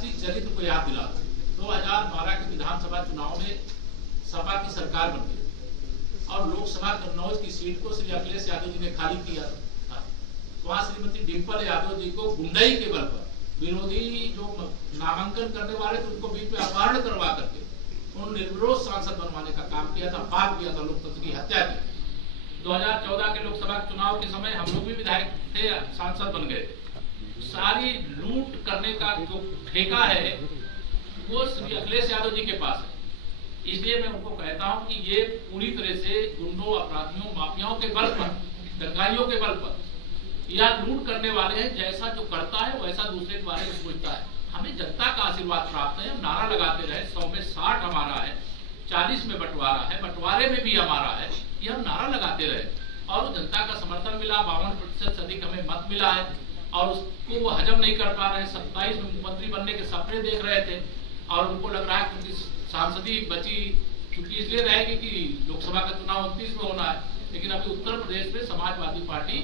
असली चरित्र को याद दिला। 2012 के विधानसभा चुनाव में सपा की सरकार बन गई और लोकसभा कन्नौज की सीट को श्री अखिलेश यादव जी ने खाली किया था। वहां श्रीमती डिम्पल यादव जी को गुंडई के बल पर विरोधी जो नामांकन करने वाले थे उनको बीच में अपहरण करवा करके उन्होंने निर्विरोध सांसद बनवाने का काम किया था, पाप किया था, लोकतंत्र की हत्या की। 2014 के लोकसभा चुनाव के समय हम लोग भी विधायक थे, सांसद बन गए थे। सारी लूट करने का जो ठेका है वो श्री अखिलेश यादव जी के पास है। इसलिए मैं उनको कहता हूं कि ये पूरी तरह से गुंडों, अपराधियों, माफियाओं के बल पर, दंगाइयों के बल पर या लूट करने वाले हैं। जैसा जो करता है वैसा दूसरे के बारे में सोचता है। हमें जनता का आशीर्वाद प्राप्त है, हम नारा लगाते रहे, 100 में 60 हमारा है, 40 में बंटवारा है, बंटवारे में भी हमारा है, ये हम नारा लगाते रहे और जनता का समर्थन मिला। 52% से अधिक हमें मत मिला है और उसको वो हजम नहीं कर पा रहे हैं। 27 में मुख्यमंत्री बनने के सपने देख रहे थे और उनको लग रहा है क्योंकि सांसदी बची, क्योंकि इसलिए रहेगी कि लोकसभा का चुनाव 29 में होना है, लेकिन अभी उत्तर प्रदेश में समाजवादी पार्टी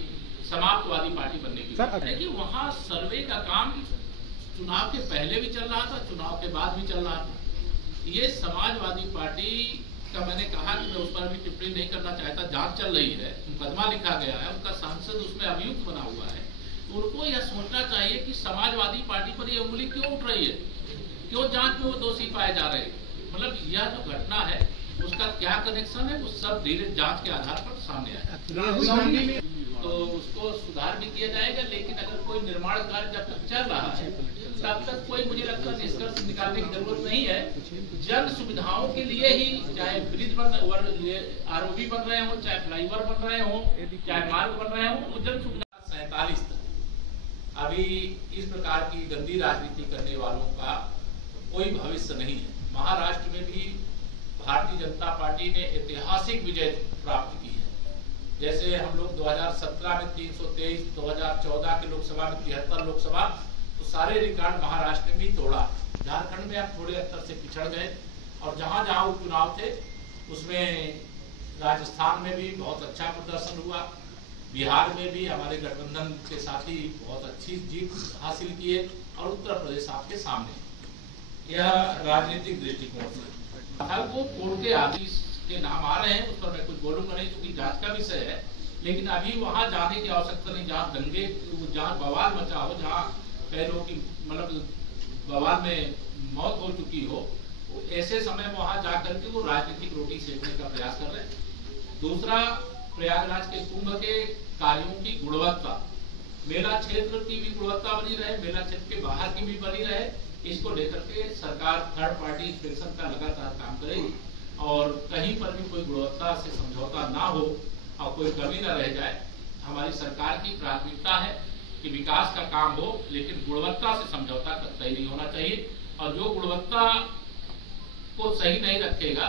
समाप्तवादी पार्टी बनने की। देखिए वहां सर्वे का काम चुनाव के पहले भी चल रहा था, चुनाव के बाद भी चल रहा था। ये समाजवादी पार्टी का मैंने कहा कि मैं उस पर भी टिप्पणी नहीं करना चाहता, जांच चल रही है, मुकदमा लिखा गया है, उनका सांसद उसमें अभियुक्त बना हुआ है। तो उनको यह सोचना चाहिए कि समाजवादी पार्टी पर यह उंगली क्यों उठ रही है, क्यों जांच में वो दोषी पाए जा रहे हैं। मतलब यह जो घटना है उसका क्या कनेक्शन है, वो सब धीरे जांच के आधार पर सामने आएगा तो उसको सुधार भी किया जाएगा। लेकिन अगर कोई निर्माण कार्य जब तक चल रहा है तब तक कोई मुझे लगता है निष्कर्ष निकालने की जरूरत नहीं है। जन सुविधाओं के लिए ही, चाहे ब्रिज बन, आरओबी बन रहे हो, चाहे फ्लाईओवर बन रहे हो, चाहे मार्ग बन रहे हो, वो जन सुविधा 47 तक। अभी इस प्रकार की गंदी राजनीति करने वालों का कोई भविष्य नहीं है। महाराष्ट्र में भी भारतीय जनता पार्टी ने ऐतिहासिक विजय प्राप्त की है। जैसे हम लोग 2017 में 323, 2014 के लोकसभा में 73 लोकसभा, तो सारे रिकॉर्ड महाराष्ट्र में भी तोड़ा। झारखंड में आप थोड़े अंतर से पिछड़ गए और जहां जहां उपचुनाव थे उसमें राजस्थान में भी बहुत अच्छा प्रदर्शन हुआ, बिहार में भी हमारे गठबंधन के साथी बहुत अच्छी जीत हासिल किए और उत्तर प्रदेश आपके सामने। यह राजनीतिक दृष्टिकोण से वो कोर्ट के आदेश के नाम आ रहे हैं, उस पर मैं कुछ बोलूंगा नहीं क्योंकि जांच का विषय है। लेकिन अभी वहां जाने की आवश्यकता नहीं, जहाँ दंगे, जहाँ बवाल मचा हो, जहाँ कई लोगों की मतलब बवाल में मौत हो चुकी हो, ऐसे समय में वहां जाकर के वो राजनीतिक रोटी सेकने का प्रयास कर रहे हैं। दूसरा, प्रयागराज के कुंभ के कार्यों की गुणवत्ता, मेला क्षेत्र की भी गुणवत्ता बनी रहे, मेला क्षेत्र के बाहर की भी बनी रहे, इसको लेकर के सरकार थर्ड पार्टी इंस्पेक्शन का लगातार काम करेगी और कहीं पर भी कोई गुणवत्ता से समझौता ना हो और कोई कमी ना रह जाए। हमारी सरकार की प्राथमिकता है कि विकास का काम हो, लेकिन गुणवत्ता से समझौता कतई नहीं होना चाहिए। और जो गुणवत्ता को सही नहीं रखेगा,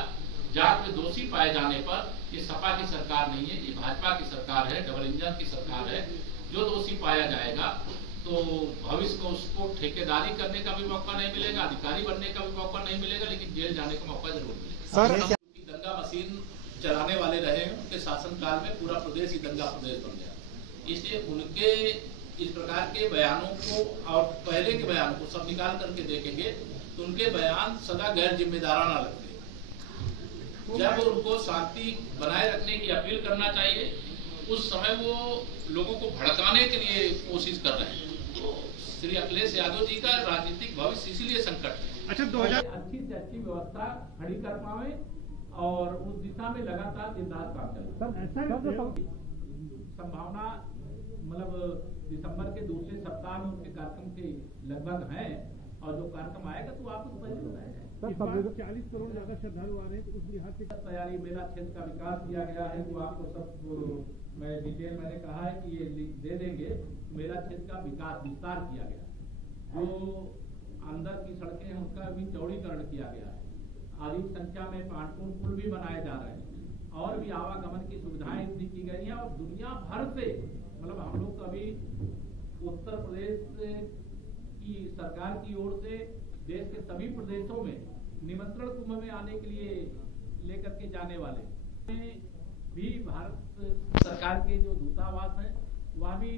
जांच में दोषी पाए जाने पर, ये सपा की सरकार नहीं है, ये भाजपा की सरकार है, डबल इंजन की सरकार है। जो दोषी पाया जाएगा तो भविष्य को उसको ठेकेदारी करने का भी मौका नहीं मिलेगा, अधिकारी बनने का भी मौका नहीं मिलेगा, लेकिन जेल जाने का मौका जरूर मिलेगा। दंगा मशीन चलाने वाले रहे हैं, उनके शासनकाल में पूरा प्रदेश ही दंगा प्रदेश बन गया। इसलिए उनके इस प्रकार के बयानों को और पहले के बयानों को सब निकाल करके देखेंगे तो उनके बयान सदा गैर जिम्मेदाराना लगते। जब उनको शांति बनाए रखने की अपील करना चाहिए, उस समय वो लोगों को भड़काने के लिए कोशिश कर रहे हैं। तो श्री अखिलेश यादव जी का राजनीतिक भविष्य इसीलिए संकट है। अच्छा, 2000 अच्छी से अच्छी व्यवस्था खड़ी कर पावे और उस दिशा में लगातार दिन रात काम चले। संभावना मतलब दिसंबर के दूसरे सप्ताह में उनके कार्यक्रम के लगभग है और जो कार्यक्रम आएगा तो आपको पहले बताएगा। 40 करोड़ ज्यादा श्रद्धालु आ रहे हैं, तो उस लिहाज से तैयारी, मेला क्षेत्र का विकास किया गया है, वो आपको सब मैं डिटेल मैंने कहा है कि ये दे देंगे। मेला क्षेत्र का विकास विस्तार किया गया, जो अंदर की सड़कें हैं उनका भी चौड़ीकरण किया गया है। अधिक संख्या में पांडपुर पुल भी बनाए जा रहे हैं और भी आवागमन की सुविधाएं इतनी की गई हैं। और दुनिया भर से मतलब हम लोग अभी उत्तर प्रदेश की सरकार की ओर से देश के सभी प्रदेशों में निमंत्रण कुंभ में आने के लिए लेकर के जाने वाले भी भारत सरकार के जो दूतावास हैं वह भी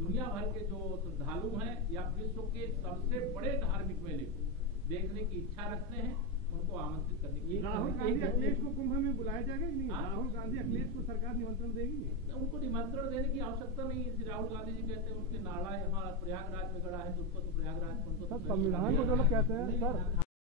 दुनिया भर के जो श्रद्धालु हैं या विश्व के सबसे बड़े धार्मिक मेले को देखने की इच्छा रखते हैं, उनको आमंत्रित करने की। राहुल गांधी अखिलेश को कुंभ में बुलाया जाएगा कि नहीं? राहुल गांधी अखिलेश को सरकार निमंत्रण देगी? उनको निमंत्रण देने की आवश्यकता नहीं है। राहुल गांधी जी कहते हैं उनके नाड़ा यहाँ प्रयागराज में गड़ा है, तो उसको तो प्रयागराज को संविधान को जो लोग कहते हैं सर